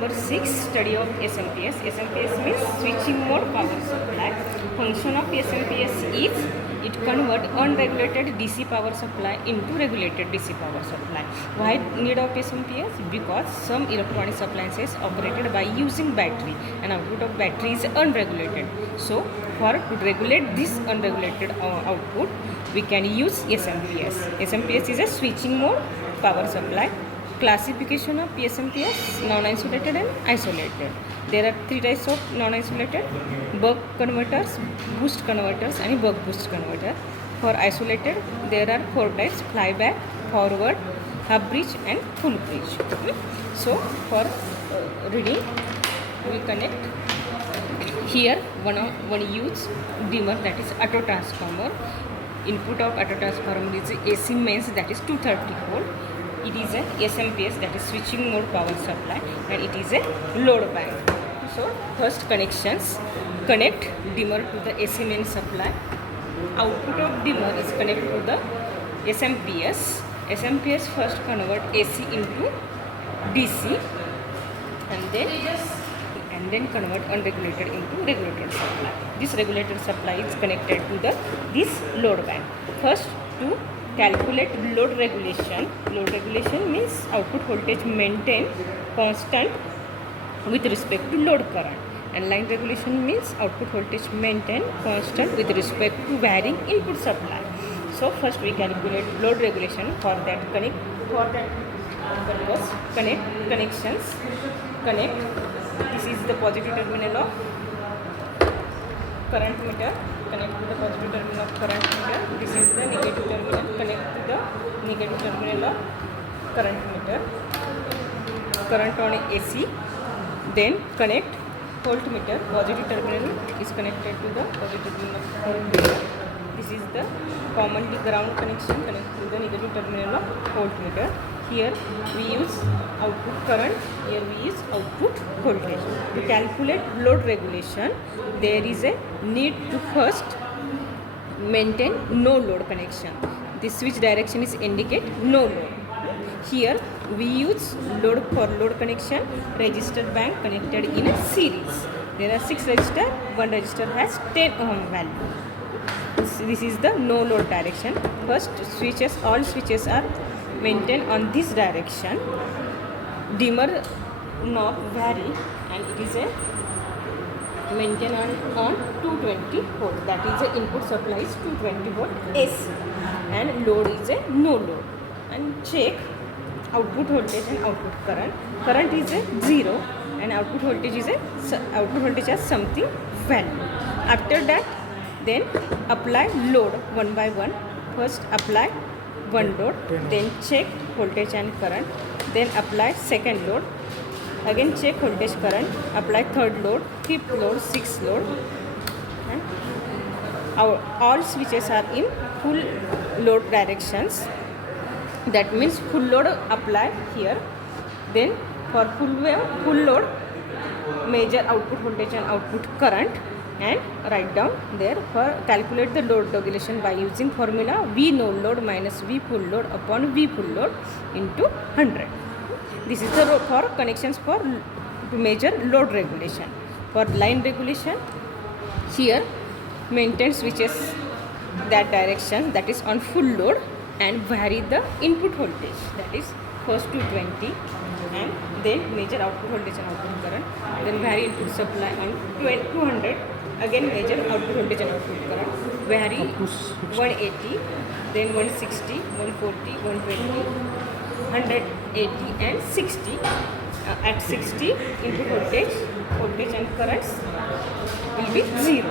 Number 6, study of SMPS. SMPS means switching mode power supply. Function of SMPS is it convert unregulated DC power supply into regulated DC power supply. Why need of SMPS? Because some electronic appliances operated by using battery and output of battery is unregulated. So for to regulate this unregulated output, we can use SMPS. SMPS is a switching mode power supply. Classification of SMPS: non-isolated and isolated. There are 3 types of non-isolated: buck converters, boost converters, and buck boost converter. For isolated, there are 4 types: flyback, forward, half bridge, and full bridge. So for reading, we connect here one use dimmer, that is auto transformer. Input of auto transformer is AC mains, that is 230 volt. It is a SMPS, that is switching mode power supply, and it is a load bank. So first connections: connect dimmer to the AC main supply. Output of dimmer is connected to the SMPS. SMPS first convert AC into DC and then convert unregulated into regulated supply. This regulated supply is connected to this load bank. First, to calculate load regulation. Load regulation means output voltage maintain constant with respect to load current, and line regulation means output voltage maintain constant with respect to varying input supply. So first we calculate load regulation. For that purpose, connections. Connect. This is the positive terminal of current meter. Connect to the positive terminal of current meter. This is the negative terminal. Connect to the negative terminal of current meter. Current on AC. Then connect voltmeter. Positive terminal is connected to the positive terminal of voltmeter. This is the commonly ground connection. Connect to the negative terminal of voltmeter. Here we use output current. Here we use output voltage. To calculate load regulation, there is a need to first maintain no load connection. The switch direction is indicate no load. Here we use load for load connection. Resistor bank connected in a series. There are 6 resistors. One resistor has 10 ohm value. This is the no load direction. First all switches are maintained on this direction. Dimmer knob vary, and it is a maintained on 220 volt. That is the input supply is 220 volt AC, and load is a no load. And check output voltage and output current. Current is a 0, and output voltage has something value. After that, then apply load one by one. First apply one load, then check voltage and current, then apply second load, again check voltage current, apply third load, fifth load, sixth load, and all switches are in full load directions. That means full load apply here. Then for full load, measure output voltage and output current and write down there. For calculate the load regulation by using formula V no load minus V full load upon V full load into 100. This is the for connections to measure load regulation. For line regulation, here maintain switches that direction, that is on full load, and vary the input voltage, that is first to 20, and then measure output voltage and output current, then vary input supply on 200, again measure output voltage and output current, vary 180, then 160, 140, 120, 180 and 60. At 60, input voltage and currents will be 0.